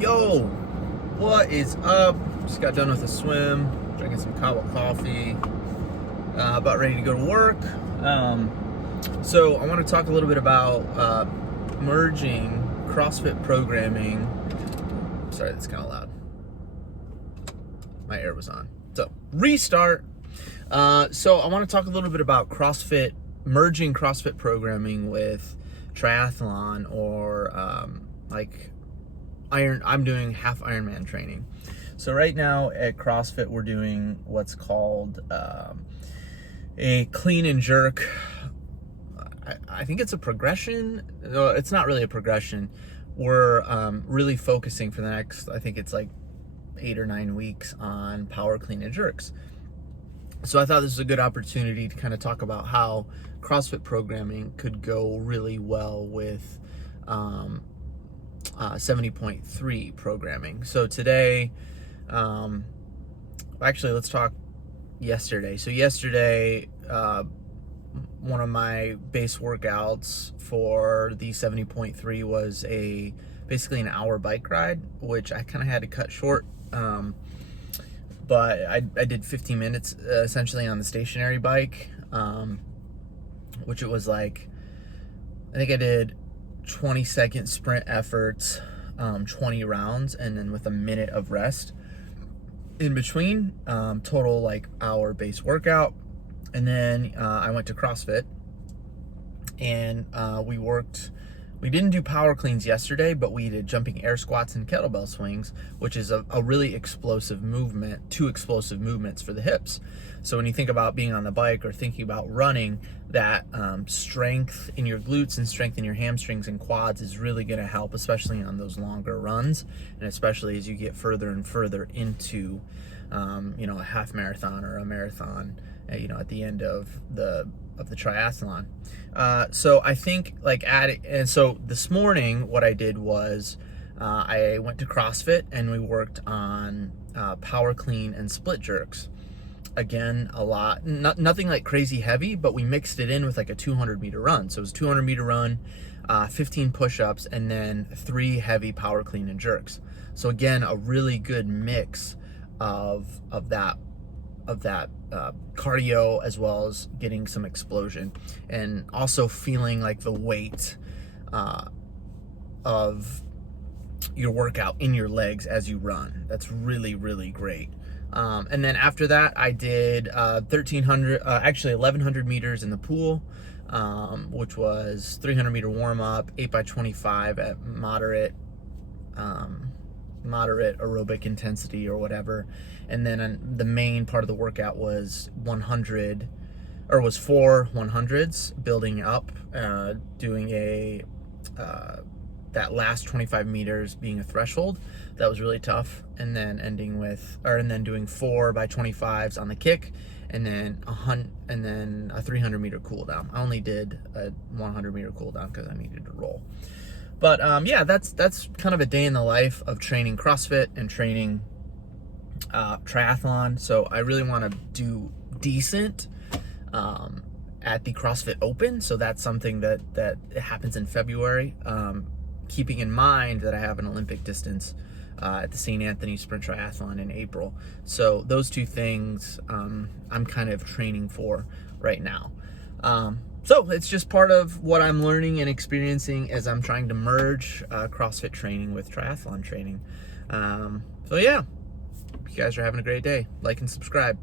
Yo, what is up? Just got done with a swim, drinking some coffee, about ready to go to work. So I want to talk a little bit about merging CrossFit programming. Sorry, that's kind of loud. My air was on. So restart. So I want to talk a little bit about merging CrossFit programming with triathlon or I'm doing half Ironman training. So right now at CrossFit, we're doing what's called a clean and jerk. I think it's a progression. No, it's not really a progression. We're really focusing for the next, I think it's like 8 or 9 weeks on power clean and jerks. So I thought this was a good opportunity to kind of talk about how CrossFit programming could go really well with 70.3 programming. So today, actually let's talk yesterday. So yesterday, one of my base workouts for the 70.3 was basically an hour bike ride, which I kind of had to cut short. But I did 15 minutes essentially on the stationary bike, which it was like, I think I did 20-second sprint efforts, 20 rounds, and then with a minute of rest in between, total like hour base workout. And then I went to CrossFit and we didn't do power cleans yesterday, but we did jumping air squats and kettlebell swings, which is a really explosive movement, 2 explosive movements for the hips. So when you think about being on the bike or thinking about running, that strength in your glutes and strength in your hamstrings and quads is really going to help, especially on those longer runs, and especially as you get further and further into a half marathon or a marathon, at the end of the triathlon. So I think and so this morning what I did was I went to CrossFit and we worked on power clean and split jerks. Again, a lot, nothing like crazy heavy, but we mixed it in with like a 200-meter run. So it was a 200-meter run, 15 push-ups, and then 3 heavy power clean and jerks. So again, a really good mix of that cardio, as well as getting some explosion, and also feeling like the weight of your workout in your legs as you run. That's really, really great. And then after that, I did 1,100 meters in the pool, which was 300-meter warm-up, 8x25 at moderate aerobic intensity or whatever. And then the main part of the workout was 4 100s, building up, doing that last 25 meters being a threshold. That was really tough. And then doing 4x25s on the kick, and then a 300-meter cool down. I only did a 100-meter cool down because I needed to roll. But that's kind of a day in the life of training CrossFit and training triathlon. So I really want to do decent at the CrossFit Open. So that's something that happens in February. Keeping in mind that I have an Olympic distance at the St. Anthony Sprint Triathlon in April. So those 2 things I'm kind of training for right now. So it's just part of what I'm learning and experiencing as I'm trying to merge CrossFit training with triathlon training. So yeah, hope you guys are having a great day. Like and subscribe.